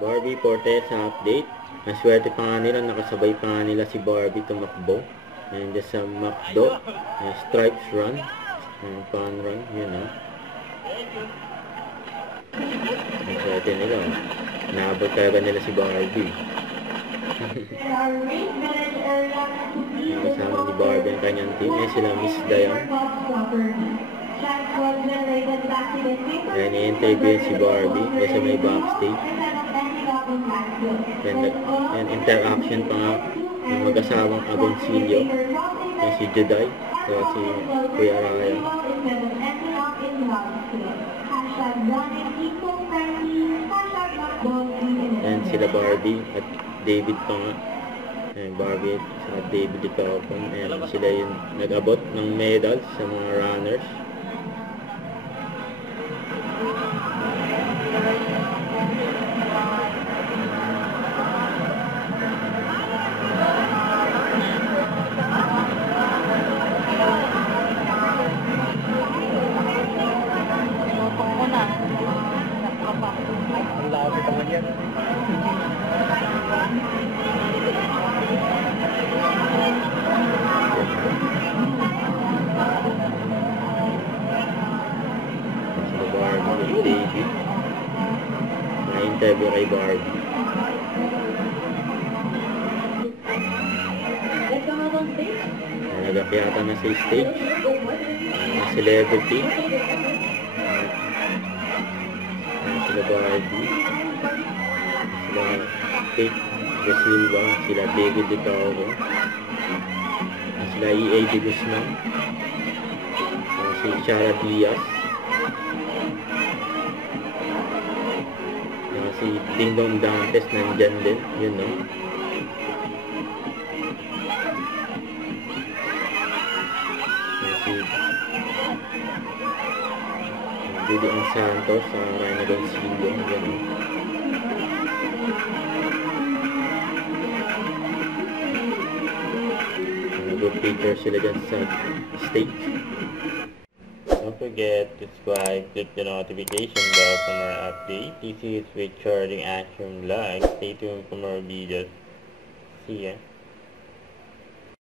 Barbie Fortesa update. Naswerte pa nga nila, nakasabay pa nga nila si Barbie tumakbo. And just sa McDo, Stripes Run, Fun Run, yun o. Naswerte nila o. Naabot talaga nila si Barbie. Kasama ni Barbie ang kanyang team. Sila Miss Dayan. Ayan, i-interview si Barbie kasi may backstage. Yan, interaction pa nga ng mag-asawang Agoncillo. Yan si Juday. So, si Kuya Raya. Yan sila Barbie at David pa nga. Ayan, Barbie at David ito. Ayan, sila yung nag-abot ng medals sa mga runners. Ang lapit naman yan. Sila Barbie at David. Na-interview kay Barbie. Nag-akyatan na sa stage. Celebrity. Sila Barbie. Sila Kate Da Silva. Sila David De Toro. Sila E.A. De Guzman. Si Shara Diaz. Si Ding Dong Dantes nandyan din. Yun no. Si Julian Santos sa Ryan Agoncillo. Yun no. Good picture sila dyan sa stage. Don't forget to subscribe, click the notification bell for more updates. This is Richarding Action Vlog. Stay tuned for more videos. See ya.